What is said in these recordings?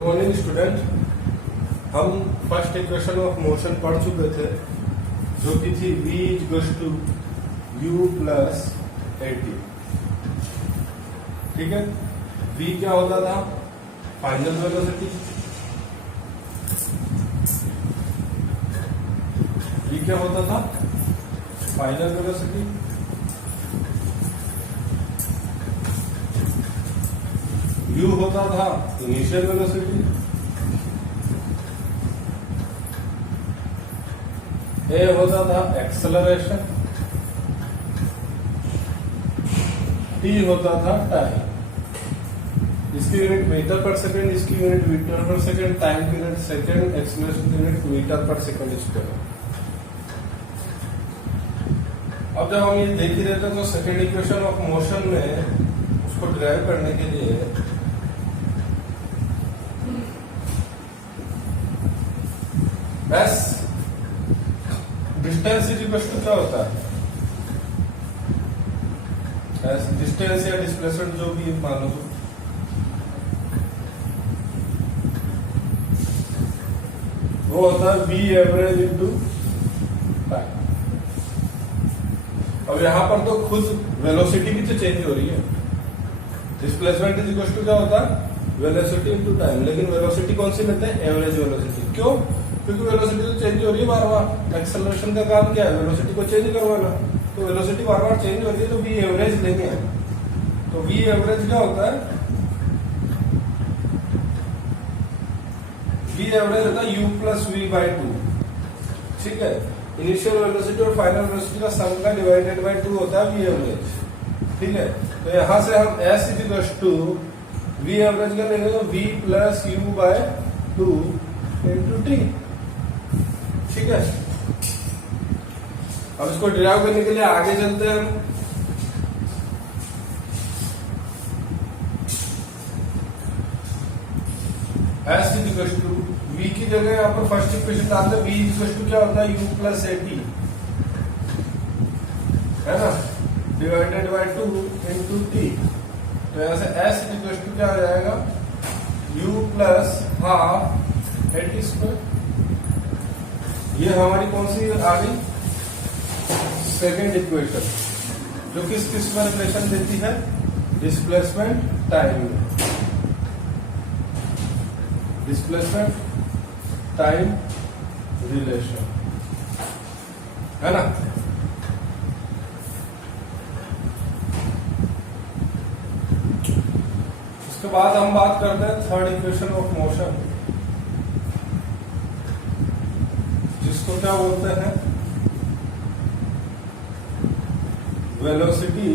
Morning student, हम first equation of motion पढ़ चुके थे जो कि थी v equals to u plus a t. ठीक है, v क्या होता था? Final velocity. v क्या होता था? Final velocity. u होता था इनिशियल वेलोसिटी। a होता था एक्सेलरेशन। t होता था टाइम। इसकी यूनिट मीटर पर सेकंड, इसकी यूनिट मीटर पर सेकंड, टाइम की यूनिट सेकंड, एक्सेलरेशन की यूनिट मीटर पर सेकंड स्क्वायर। अब जब हम ये देख ही रहे थे तो सेकंड इक्वेशन ऑफ मोशन में उसको डिराइव करने के लिए s distance is equal to क्या होता है? एस डिस्टेंस या डिस्प्लेसमेंट जो भी मान लो, वो होता है वी एवरेज इंटू टाइम। अब यहां पर तो खुद वेलोसिटी भी तो चेंज हो रही है। डिस्प्लेसमेंट इज इक्वल टू क्या होता है? Velocity into time. लेकिन वेलोसिटी कौन सी लेते हैं? Average velocity. क्यों? क्योंकि वेलोसिटी तो चेंज हो रही है बार बार। एक्सेलरेशन का काम क्या है? वेलोसिटी को चेंज करवाना। तो वेलोसिटी बार बार चेंज हो रही है तो वी एवरेज लेंगे। तो वी एवरेज क्या होता है? वी एवरेज होता है u plus v by two. ठीक है, इनिशियल वेलोसिटी और फाइनल वेलोसिटी का सम का डिवाइडेड बाई टू होता है वी एवरेज। ठीक है, तो यहां से हम s is equal to v average का लेंगे तो v plus u by two into t. ठीक है, अब इसको डिराइव करने के लिए आगे चलते हैं हम। S is equal to v की जगह यहाँ पर फर्स्ट इक्वेशन डालते हैं। वी इज इक्वल टू क्या होता है? यू प्लस एटी, है ना, divided by two into T. तो यहां से एस इज इक्वल टू क्या हो जाएगा? You plus half a t square. ये हमारी कौन सी आ गई? सेकेंड इक्वेशन, जो किस किस में रिलेशन देती है? Displacement time. Displacement time relation, है ना। उसके बाद हम बात करते हैं थर्ड इक्वेशन ऑफ मोशन, जिसको क्या बोलते हैं? वेलोसिटी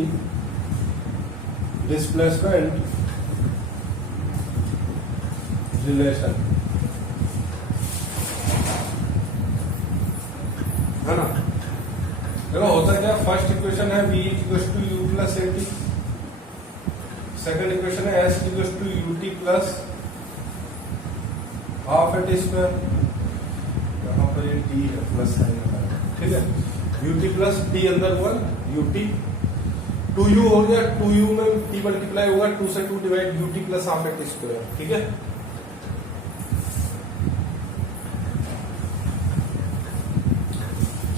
डिस्प्लेसमेंट रिलेशन, है ना। देखो होता क्या? फर्स्ट इक्वेशन है v equal to u plus a t. Second equation है s equal to u t plus half a t square. यहाँ पर ये टी है प्लस साइन है। ठीक है, यू टी प्लस टी अंदर हुआ यू टी, टू यू हो गया, टू यू में टी मल्टीप्लाई होगा, टू से two divide u t plus half a t square. ठीक है,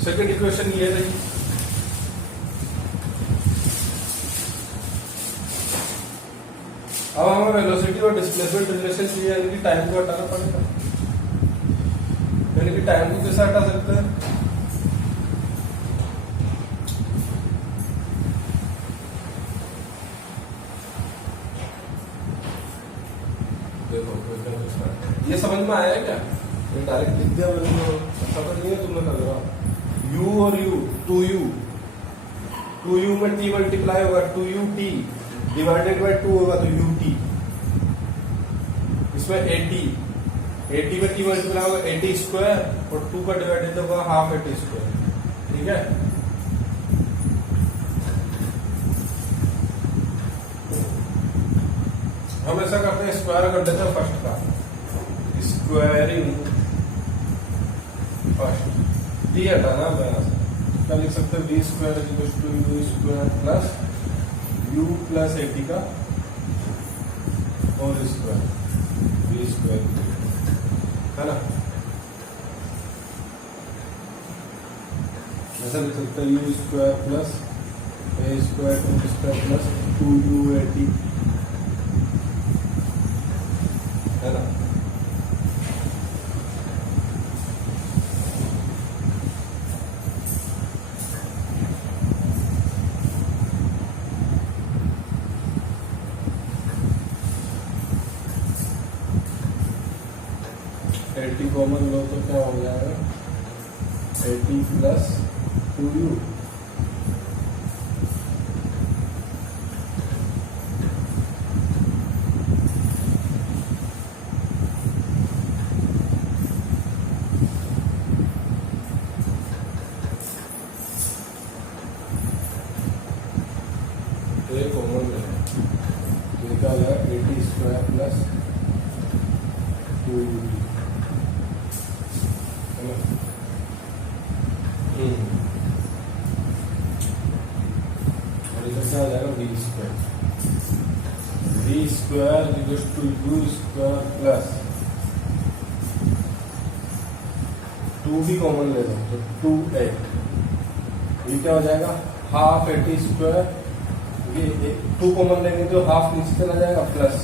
सेकेंड इक्वेशन ये रही। अब हमें वेलोसिटी और डिस्प्लेसमेंट रिलेशन चाहिए, यानी कि टाइम को हटाना पड़ेगा। यानी कि टाइम को कैसे हटा सकते हैं? देखो ये समझ में आया क्या? ये डायरेक्ट लिख दिया मैंने, तो अच्छा तो नहीं है तुमने लग रहा। u और u, टू यू में t मल्टीप्लाई होगा, two u t divided by two होगा तो यू टी। इसमें एटी में t मल्टीप्लाई होगा एटी स्क्वायर और टू का डिवाइडेड होगा हाफ एटी स्क्वायर। ठीक है, हम ऐसा करते हैं, स्क्वायर कर देते हैं फर्स्ट का, स्क्वायरिंग फर्स्ट। टी हटाना है, क्या लिख सकते हैं? V square equal to u square plus u plus a t का होल स्क्वायर। वी स्क्वायर, है ना। ऐसा लिख सकते हैं u square plus a square t square plus 2u/80, है ना। एटी कॉमन लो तो क्या हो जाएगा 80 प्लस 2u, ये कॉमन है, ये क्या हो जाएगा 80 स्क्वायर प्लस 2u, है ना। और इधर क्या हो जाएगा v square, v square equals to u square plus 2 भी कॉमन ले लो तो 2a, ये क्या हो जाएगा हाफ 80 स्क्वायर, ये 2 कॉमन लेंगे तो हाफ नीचे चला जाएगा प्लस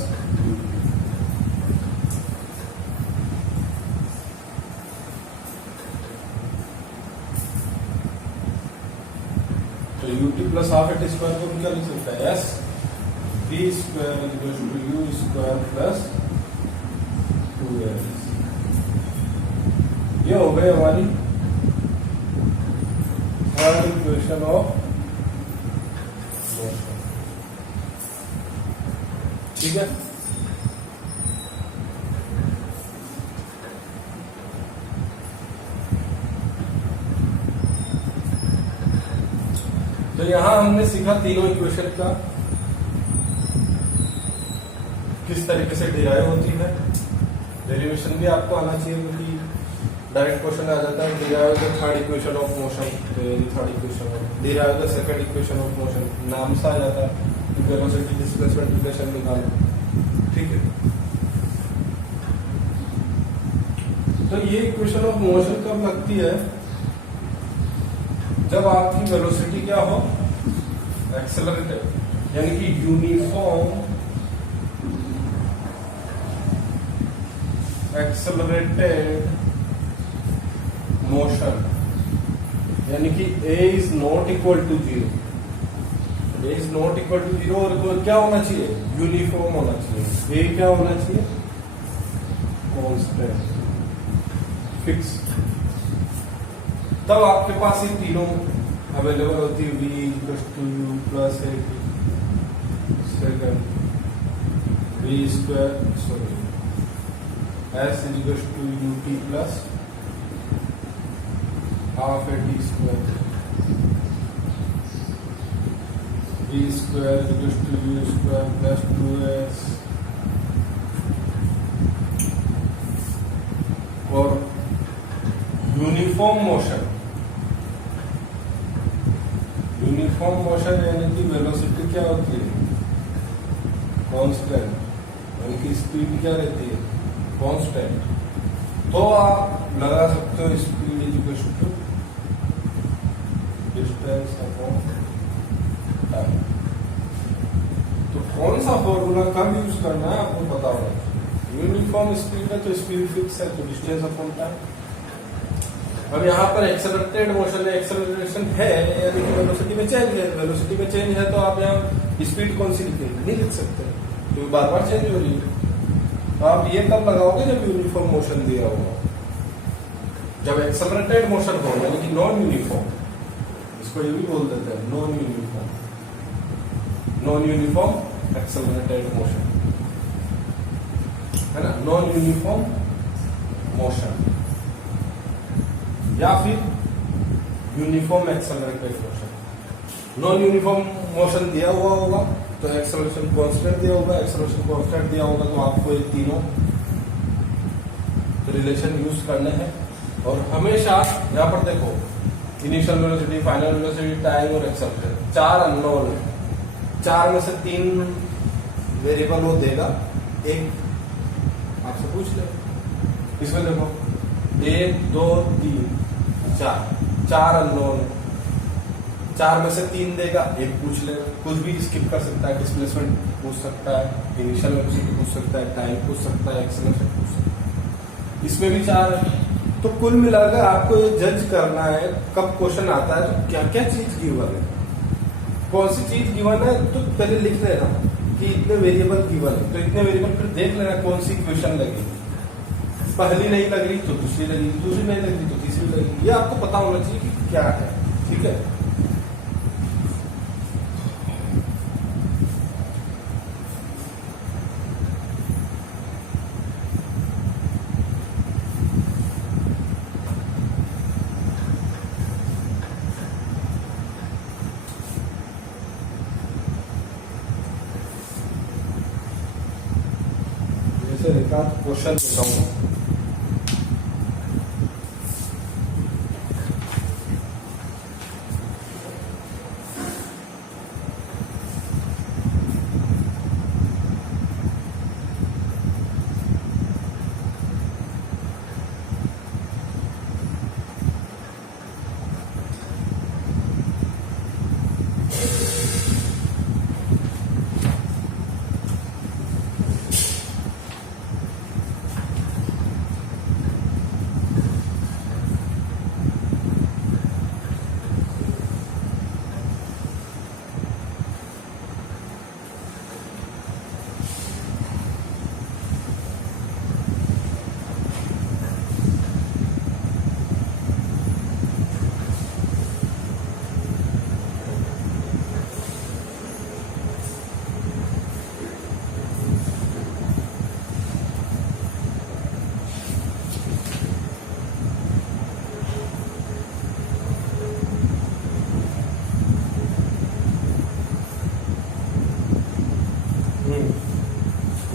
तो यूटी प्लस हाफ 80 स्क्वायर को क्या लिख सकता है s b square equals to u square plus 2s। ये हो गई हमारी थर्ड इक्वेशन ऑफ मोशन, ठीक है। तो यहां हमने सीखा तीनों इक्वेशन का किस तरीके से डिराइव होती है। डेरिवेशन भी आपको आना चाहिए क्योंकि डायरेक्ट क्वेश्चन आ जाता है derive the third equation of motion, तो ये थर्ड इक्वेशन है। Derive the second equation of motion, नाम से आ जाता है कि वेलोसिटी डिस्प्लेसमेंट रिलेशन निकालो, ठीक है। तो ये इक्वेशन ऑफ मोशन कब लगती है जब आपकी वेलोसिटी क्या हो एक्सेलरेटेड, यानी कि यूनिफॉर्म एक्सेलरेटेड मोशन, यानी कि a is not equal to 0, a is not equal to 0 और क्या होना चाहिए यूनिफॉर्म होना चाहिए, a क्या होना चाहिए कांस्टेंट फिक्स, तब आपके पास ये तीनों अवेलेबल होती है v equal to u plus a second v square sorry s equal to ut plus half 80 square v square equal to u square plus 2s और यूनिफॉर्म मोशन, यूनिफॉर्म मोशन यानी कि velocity क्या होती है constant, यानी कि speed क्या रहती है कांस्टेंट, तो आप लगा सकते हो speed equal to distance upon time. तो कौन सा फॉर्मूला कब यूज करना है आपको पता होना चाहिए। यूनिफॉर्म स्पीड है तो स्पीड फिक्स है तो डिस्टेंस अपॉन टाइम। अब यहाँ पर एक्सेलरेटेड मोशन है, एक्सेलरेशन है यानी कि वेलोसिटी में चेंज है, वेलोसिटी में चेंज है तो आप यहाँ स्पीड कौन सी लिखेंगे नहीं लिख सकते क्योंकि बार बार चेंज हो रही है। तो आप ये तब लगाओगे जब यूनिफॉर्म मोशन दिया होगा, जब एक्सेलरेटेड मोशन हो यानी कि नॉन यूनिफॉर्म, इसको ये भी बोल देते हैं non uniform, non uniform accelerated motion, है ना, नॉन यूनिफॉर्म मोशन या फिर uniform accelerated motion. Non uniform motion दिया हुआ होगा तो एक्सेलरेशन कांस्टेंट दिया होगा, एक्सेलरेशन कांस्टेंट दिया होगा तो आपको ये तीनों रिलेशन यूज करने हैं। और हमेशा यहाँ पर देखो initial velocity, final velocity, time और एक्सेलरेशन, 4 अननोन है, 4 में से 3 वेरिएबल वो देगा, एक आपसे पूछ ले। इसमें देखो 1 2 3 4 4 अननोन, 4 में से 3 देगा, 1 पूछ ले। कुछ भी स्किप कर सकता है, डिस्प्लेसमेंट पूछ सकता है, इनिशियल वेलोसिटी पूछ सकता है, टाइम पूछ सकता है, एक्सेलरेशन पूछ सकता है। इसमें भी 4 है। तो कुल मिलाकर आपको ये जज करना है कब क्वेश्चन आता है तो क्या क्या चीज गिवन है, कौन सी चीज गिवन है, तो पहले लिख लेना कि इतने वेरिएबल गिवन है, तो इतने वेरिएबल फिर देख लेना कौन सी इक्वेशन लगेगी। पहली नहीं लग रही तो दूसरी लगेगी, दूसरी नहीं लग रही तो तीसरी लगेगी। ये आपको पता होना चाहिए कि क्या है। ठीक है, एक आध क्वेश्चन बताऊंगा।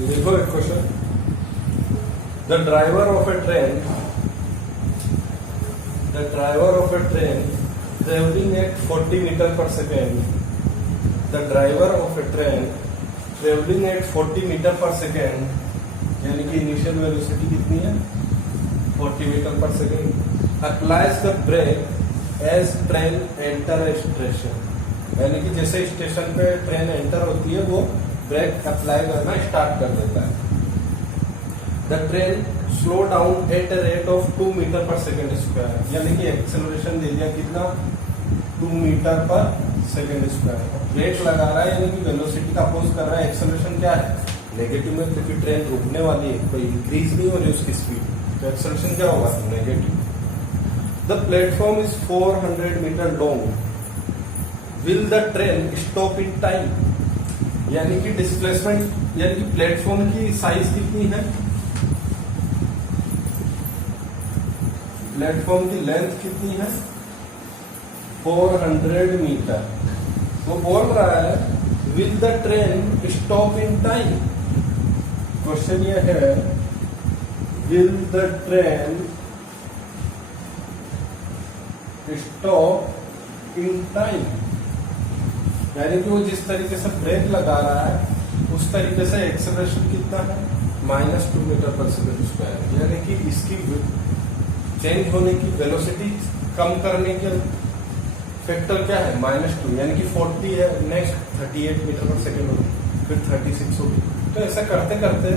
देखो एक question, the driver of a train travelling at 40 metre per second, the driver of a train travelling at 40 metre per second, यानी कि इनिशियल वेलोसिटी कितनी है 40 metre per second, applies the brake as train enter a station, यानी कि जैसे station पे train enter होती है वो ब्रेक अप्लाई करना स्टार्ट कर देता है। The train slow down at a rate of 2 meter per second square, यानी कि एक्सेलरेशन दे दिया कितना 2 meter per second square. Break लगा रहा है यानी कि वेलोसिटी का अपोज कर रहा है, एक्सेलरेशन क्या है नेगेटिव में, क्योंकि ट्रेन रुकने वाली है, कोई इंक्रीज नहीं हो रही उसकी स्पीड, तो एक्सेलरेशन क्या होगा negative. The platform is 400 meter long, will the train stop in time, यानी कि डिस्प्लेसमेंट यानी कि प्लेटफॉर्म की साइज कितनी है, प्लेटफॉर्म की लेंथ कितनी है 400 मीटर। वो बोल रहा है will the train stop in time, question ये है will the train stop in time, यानी कि वो जिस तरीके से ब्रेक लगा रहा है उस तरीके से एक्सेलरेशन कितना है -2 मीटर पर सेकेंड स्क्वायर, यानी कि इसकी चेंज होने की वेलोसिटी कम करने के फैक्टर क्या है -2, यानी कि 40 है, नेक्स्ट 38 मीटर पर सेकेंड होगी, फिर 36 होगी। तो ऐसा करते करते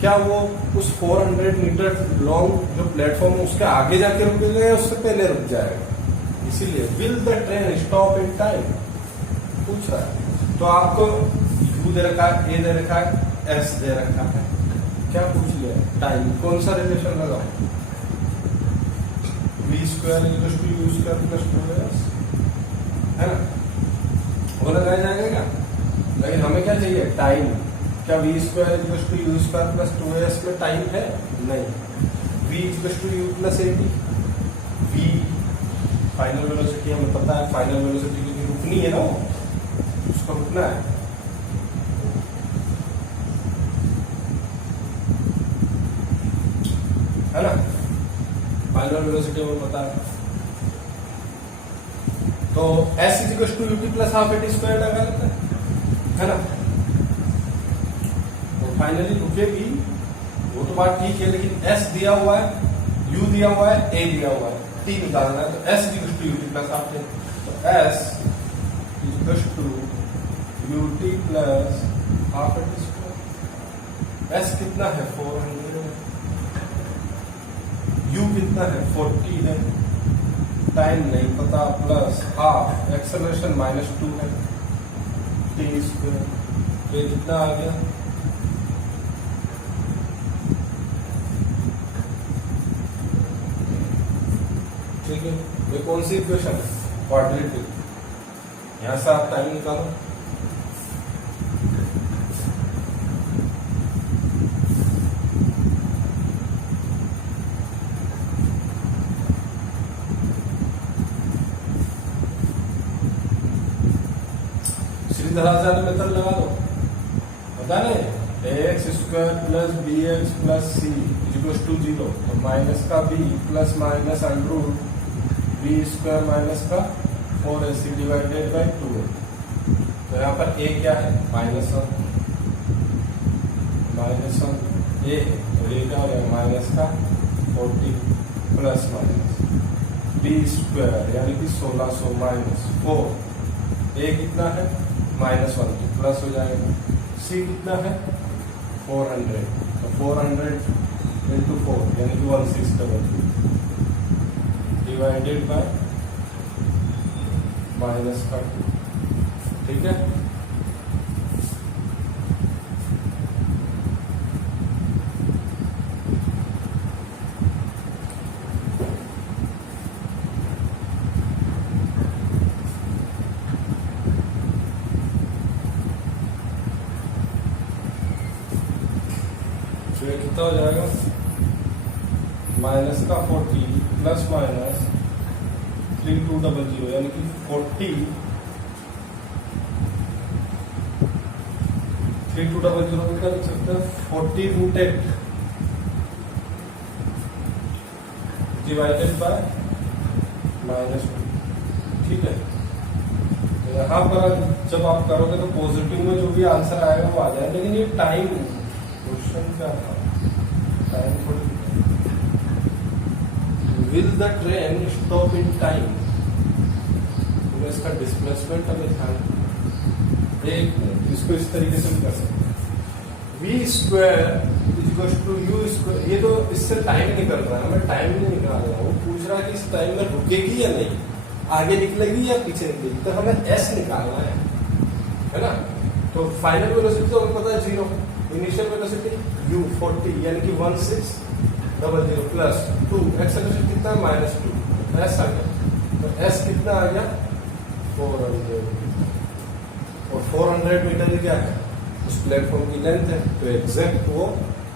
क्या वो उस 400 मीटर लॉन्ग जो प्लेटफॉर्म है उसके आगे जाके रुकेगा या उससे पहले रुक जाएगा, इसीलिए will the train stop in time पूछ रहा है। तो आपको U दे रखा है, A दे रखा है, S दे रखा है, क्या पूछ लिया टाइम, कौन सा रिलेशन लगाओ v square equal to u square plus 2s, है ना, वो लगाया जाएगा क्या, लेकिन हमें क्या चाहिए टाइम। क्या v square equal to u square plus 2s में टाइम है नहीं, v equal to u plus 80, v final velocity हमें पता है, फाइनल वेलोसिटी की रुकनी है ना, उसको रुकना है, है ना, फाइनल वेलोसिटी हमें पता है। तो s is equal to ut plus half a t square लगा लेते हैं, है ना, तो फाइनली रुकेगी वो वो तो बात ठीक है, लेकिन एस दिया हुआ है, यू दिया हुआ है, ए दिया हुआ है, टी निकालना है, तो S equal to UT plus half T. तो S equal to UT plus half T square. S कितना है 400, यू कितना है 40 है, टाइम नहीं पता, प्लस हाफ एक्सेलरेशन -2 है, टी स्क्वायर। ये कितना आ गया, ठीक है। ये कौन सी इक्वेशन है, क्वाड्रेटिक। यहां से आप टाइम निकालो, सीधी तरह से मेथड लगा दो, पता नहीं x square plus b x plus c equal to 0, तो माइनस का b plus minus under b square minus का 4ac डिवाइडेड बाई 2a। तो यहाँ पर a क्या है -1 a है, तो ये क्या हो जाएगा माइनस का 40 प्लस माइनस बी स्क्वायर यानी कि 1600 माइनस 4, a कितना है -1 तो प्लस हो जाएगा, c कितना है 400, तो 400 इंटू 4 यानी कि 1622 डिवाइडेड बाय माइनस का 2, ठीक है। तो ये कितना हो जाएगा माइनस का 40 प्लस माइनस 3200 यानी कि 3200 क्या लिख सकते हैं 40√8 डिवाइडेड बाय -2, ठीक है। तो यहाँ पर जब आप करोगे तो पॉजिटिव में जो भी आंसर आएगा वो आ जाएगा, लेकिन ये टाइम क्वेश्चन क्या था, टाइम थोड़ी, will the train stop in time, तो इसका डिस्प्लेसमेंट हमें ध्यान, एक मिनट इसको इस तरीके से भी कर सकते हैं, v square equal to u square. ये तो इससे टाइम निकल रहा है, मैं टाइम नहीं निकाल रहा हूँ, पूछ रहा है कि इस टाइम में रुकेगी या नहीं, आगे निकलेगी या पीछे निकलेगी, तो हमें एस निकालना है ना। तो फाइनल वेलोसिटी तो हमें पता है 0, इनिशियल वेलोसिटी u 40 यानी कि 1600 प्लस 2, एक्सेलरेशन कितना है -2, s आ गया, तो s कितना आ गया 400, और 400 मीटर ही क्या है उस प्लेटफॉर्म की लेंथ है, तो एग्जैक्ट वो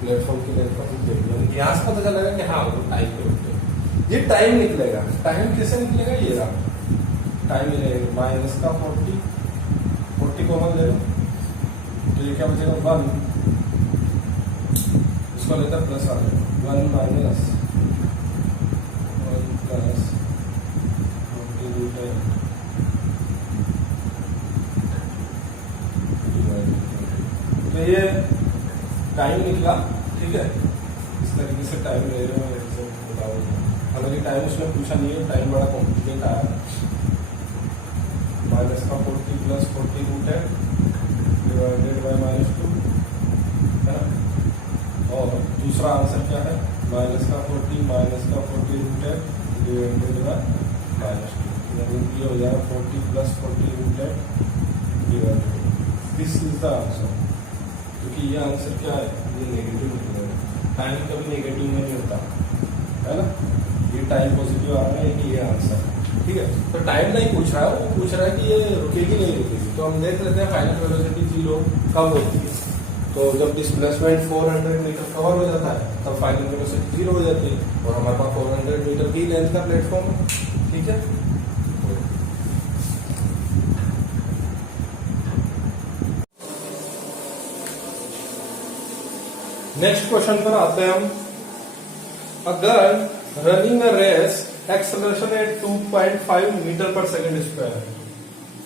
प्लेटफॉर्म की लेंथ का हम देख लेंगे, यहाँ से पता चलेगा कि हाँ वो टाइम पे रुके। ये टाइम निकलेगा, टाइम कैसे निकलेगा, ये रहा टाइम मिलेगा माइनस का 40 कॉमन ले लो, तो ये क्या बचेगा 1, इसको लेता प्लस आ जाएगा 1 माइनस 1 प्लस 40 तो ये टाइम निकला, ठीक है। इस तरीके से टाइम ले रहे हो बताओ, हालांकि टाइम उसने पूछा नहीं है, टाइम बड़ा कॉम्प्लिकेट आया, माइनस का 40 प्लस 40√8 डिवाइडेड बाय -2 है ना। और दूसरा आंसर क्या है माइनस का 40√8 डिवाइडेड बाय -2, यानी ये हो जाएगा 40 plus 40√8 divided. This is the answer, क्योंकि ये आंसर क्या है, ये नेगेटिव निकलेगा, टाइम कभी नेगेटिव में नहीं होता है ना, ये टाइम पॉजिटिव आ रहा है कि ये आंसर, ठीक है। तो टाइम नहीं पूछ रहा है, वो पूछ रहा है कि ये रुकेगी नहीं रुकेगी, तो हम देख लेते हैं फाइनल वेलोसिटी 0 कब होती है। तो जब डिस्प्लेसमेंट 400 मीटर कवर हो जाता है तब फाइनल वेलोसिटी 0 हो जाती है, और हमारे पास 400 मीटर की लेंथ का प्लेटफॉर्म है, ठीक है। नेक्स्ट क्वेश्चन पर आते हैं हम। अगर running a race acceleration at 2.5 meter per second square,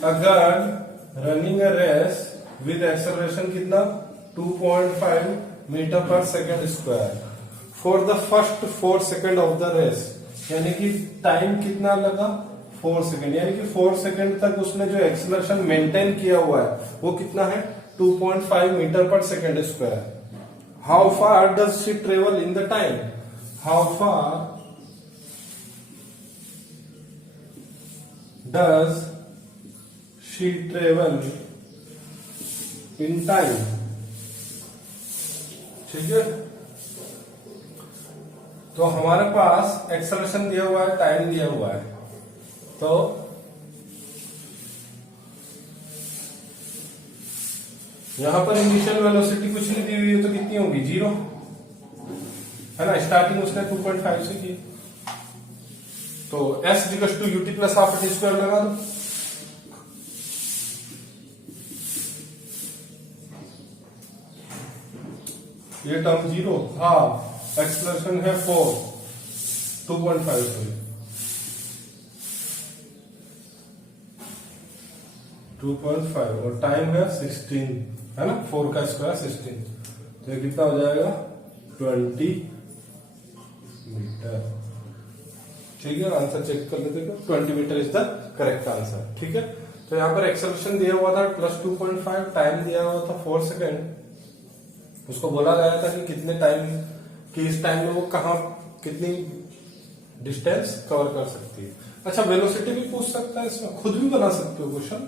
अगर running a race with acceleration कितना 2.5 meter per second square for the first 4 second of the race, यानी कि टाइम कितना लगा 4 सेकेंड, यानी कि 4 सेकेंड तक उसने जो एक्सेलरेशन मेंटेन किया हुआ है वो कितना है 2.5 meter per second square. How far does she travel in the time, how far does she travel in time, ठीक है। तो हमारे पास एक्सेलरेशन दिया हुआ है, टाइम दिया हुआ है, तो यहां पर इनिशियल वेलोसिटी कुछ नहीं दी हुई है तो कितनी होगी 0, है ना। स्टार्टिंग उसने 2.5 से की, तो s equal to UT plus half T square लगा दो। ये टर्म 0, हाफ एक्सेलरेशन है 4, 2.5 से 2.5 और टाइम है 16, है ना, 4 का स्क्वायर 16, तो ये कितना हो जाएगा 20 मीटर, ठीक है। आंसर चेक कर लेते हैं, 20 meter is the correct answer, ठीक है। तो यहाँ पर एक्सेलरेशन दिया हुआ था प्लस 2.5, टाइम दिया हुआ था 4 सेकेंड। उसको बोला गया था कि कितने टाइम कि इस टाइम में वो कहा कितनी डिस्टेंस कवर कर सकती है। अच्छा, वेलोसिटी भी पूछ सकता है, इसमें खुद भी बना सकते हो क्वेश्चन।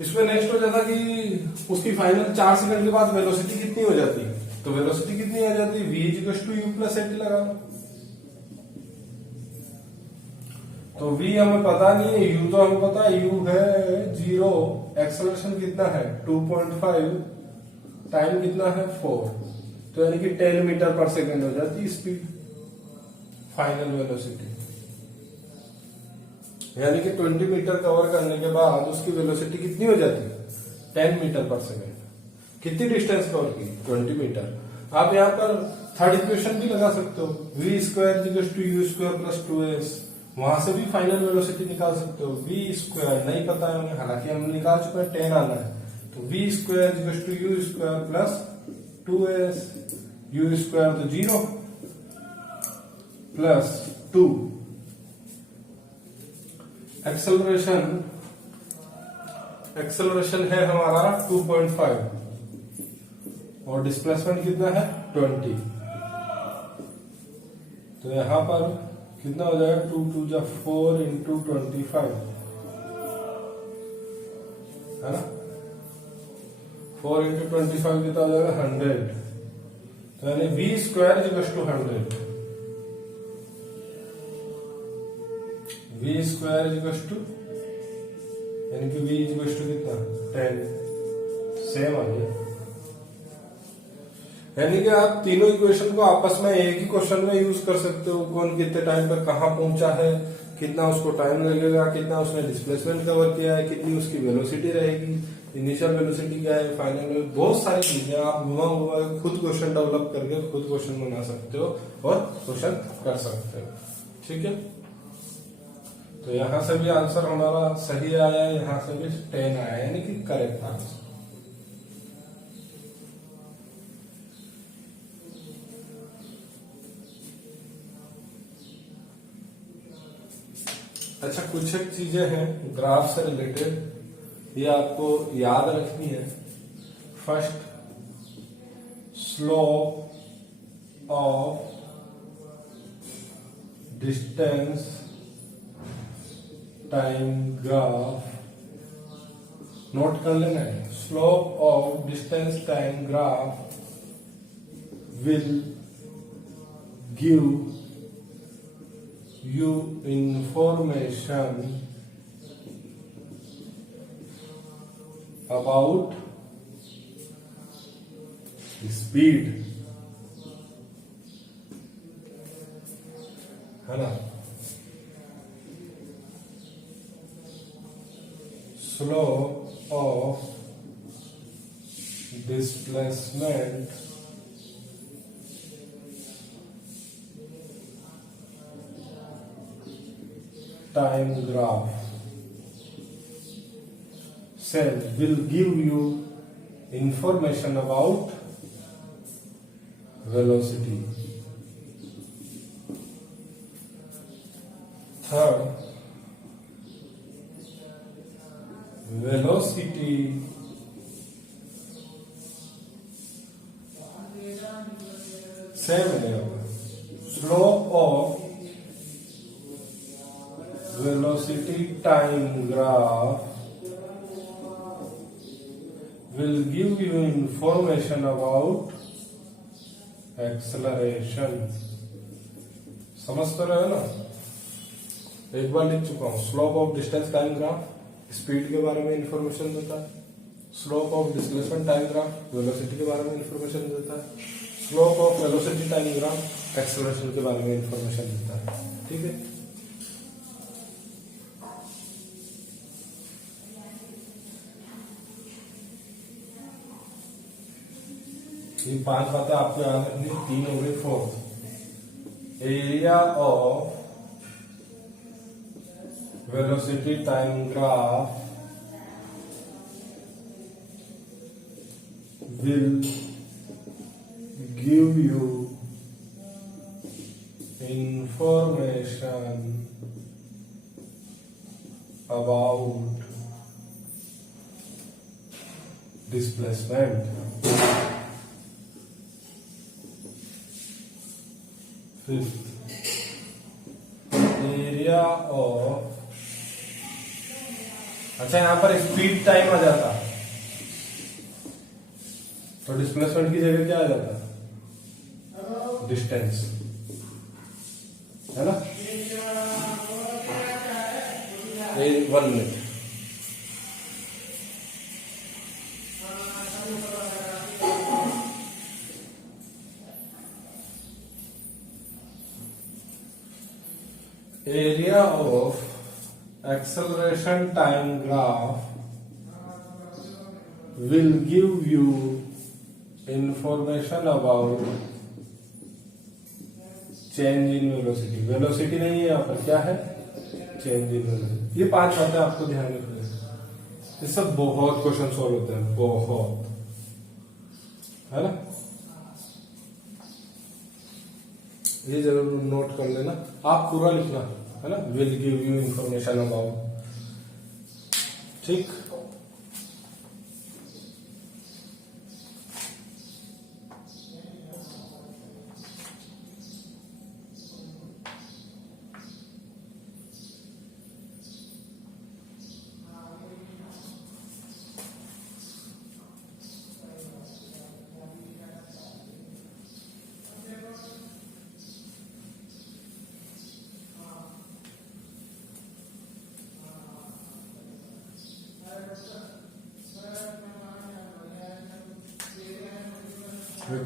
इसमें नेक्स्ट हो जाता कि उसकी फाइनल 4 सेकंड के बाद वेलोसिटी कितनी हो जाती है, तो वेलोसिटी कितनी आ जाती है v equal to u plus a t लगाना। तो v हमें पता नहीं है, u तो हमें पता है, u है 0, एक्सेलरेशन कितना है 2.5, टाइम कितना है 4, तो यानी कि 10 मीटर पर सेकेंड हो जाती है स्पीड, फाइनल वेलोसिटी। यानी कि 20 मीटर कवर करने के बाद उसकी वेलोसिटी कितनी हो जाती है 10 मीटर पर सेकेंड। कितनी डिस्टेंस कवर की 20 मीटर। आप यहाँ पर थर्ड इक्वेशन भी लगा सकते हो, v square equal to u square plus 2s, वहां से भी फाइनल वेलोसिटी निकाल सकते हो। v स्क्वायर नहीं पता है हमें, हालांकि हम निकाल चुके हैं 10 आना है, तो v square equal to u square plus 2s, u square तो 0 प्लस 2, एक्सेलरेशन है हमारा 2.5 और डिस्प्लेसमेंट कितना है 20, तो यहां पर कितना हो जाएगा 2 2 जा 4 इंटू 25, है ना। 4 इंटू 25 कितना हो जाएगा 100, तो यानी v square equal to 100, v square equal to यानी कि v इक्वल टू कितना 10, सेम आ गया। यानी कि आप तीनों इक्वेशन को आपस में एक ही क्वेश्चन में यूज कर सकते हो। कौन कितने टाइम पर कहां पहुंचा है, कितना उसको टाइम लगेगा, कितना उसने डिस्प्लेसमेंट कवर किया है, कितनी उसकी वेलोसिटी रहेगी, इनिशियल वेलोसिटी क्या है, फाइनल, बहुत सारी चीजें आप घुमा खुद क्वेश्चन डेवलप करके खुद क्वेश्चन बना सकते हो और क्वेश्चन कर सकते हो, ठीक है। तो यहां से भी आंसर हमारा सही आया, यहां से भी 10 आया, यानी कि करेक्ट आंसर। अच्छा, कुछ एक चीजें हैं ग्राफ से रिलेटेड, ये आपको याद रखनी है। First, slope of distance time graph, note कर लेना है। Slope of distance time graph will give you information about speed, है ना। Slope of displacement time graph cell will give you information about velocity. Third, velocity same है, slope of velocity time graph will give you information about acceleration. समझ तो रहे हो ना? एक बार लिख चुका हूं, slope of distance time graph speed के बारे में इंफॉर्मेशन देता है, slope of displacement time graph velocity के बारे में इंफॉर्मेशन देता है, slope of velocity time graph acceleration के बारे में इंफॉर्मेशन देता है. ठीक है, ये 5 बातें आपको याद रखनी. 3 हो गई. 4, area of velocity time graph will give you information about displacement. Fifth, area of, अच्छा यहां पर स्पीड टाइम आ जाता तो डिस्प्लेसमेंट की जगह क्या आ जाता? डिस्टेंस, है ना? 1 minute. Area of acceleration time graph will give you information about change in velocity. Velocity नहीं है यहाँ पर, क्या है? Change in velocity. ये 5 बातें आपको ध्यान रखनी है. इससे बहुत क्वेश्चन सॉल्व होते हैं, बहुत, है ना? ये जरूर नोट कर लेना. आप पूरा लिखना, है ना? Will give you information about. ठीक,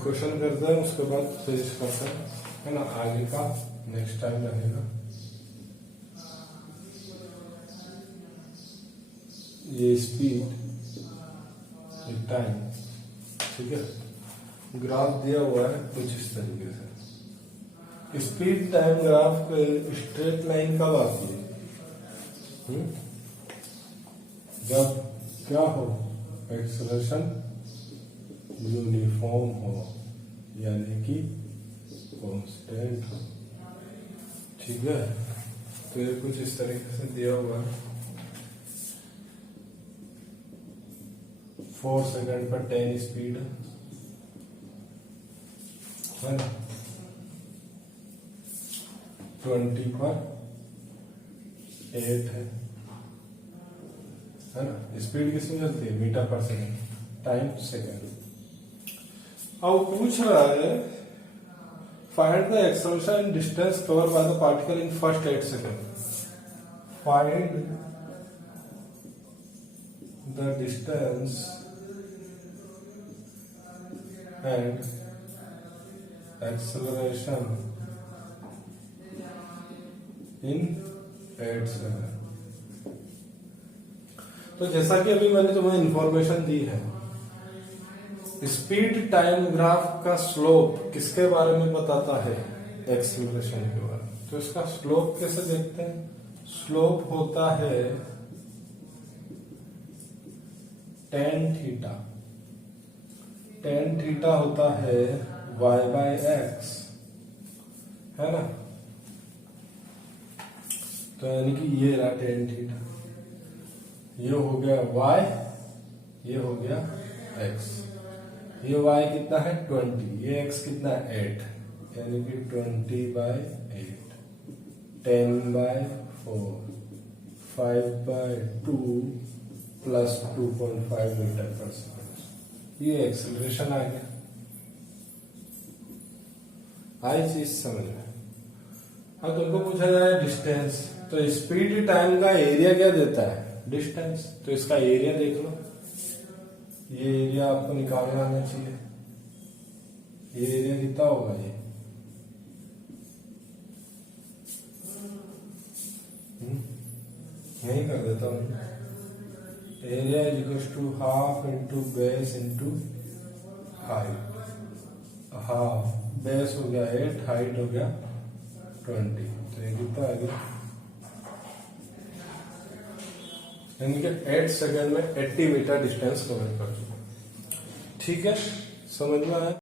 क्वेश्चन करते हैं, उसके बाद फिनिश करते हैं, है ना? आगे का नेक्स्ट टाइम रहेगा. ये स्पीड, ये टाइम. ठीक है, ग्राफ दिया हुआ है कुछ इस तरीके से. स्पीड टाइम ग्राफ के स्ट्रेट लाइन कब आती है? जब क्या हो? एक्सेलरेशन यूनिफॉर्म हो, यानी कि कांस्टेंट हो. ठीक है, तो ये कुछ इस तरीके से दिया हुआ है. 4 सेकंड पर 10 स्पीड है ना, 20 पर 8 है ना? स्पीड किसमें चलती है? मीटर पर सेकंड, टाइम सेकंड. अब पूछ रहा है find the acceleration and distance cover by the particle in first 8 second. Find the distance and acceleration in 8 second. तो जैसा कि अभी मैंने तुम्हें इंफॉर्मेशन दी है, स्पीड टाइम ग्राफ का स्लोप किसके बारे में बताता है? एक्सेलरेशन के बारे में. तो इसका स्लोप कैसे देखते हैं? स्लोप होता है tan थीटा. tan थीटा होता है y/x, है ना। तो यानी कि ये रहा tan थीटा, ये हो गया y, ये हो गया x। ये y कितना है 20, ये x कितना है 8, यानी कि 20/8, 10/4, 5/2 प्लस 2.5 मीटर पर सेकेंड। ये एक्सेलरेशन आ गया। आई चीज समझ में। अब तुमको पूछा जाए डिस्टेंस, तो स्पीड टाइम का एरिया क्या देता है, डिस्टेंस। तो इसका एरिया देख लो, ये एरिया आपको निकालना आना चाहिए। ये एरिया कितना होगा, ये यही कर देता हूं। Area is equal to half into base into height. Half base हो गया 8, हाइट हो गया 20, तो ये कितना आ गया, यानी कि 8 सेकंड में 80 मीटर डिस्टेंस कवर कर चुका। ठीक है, समझ में आया।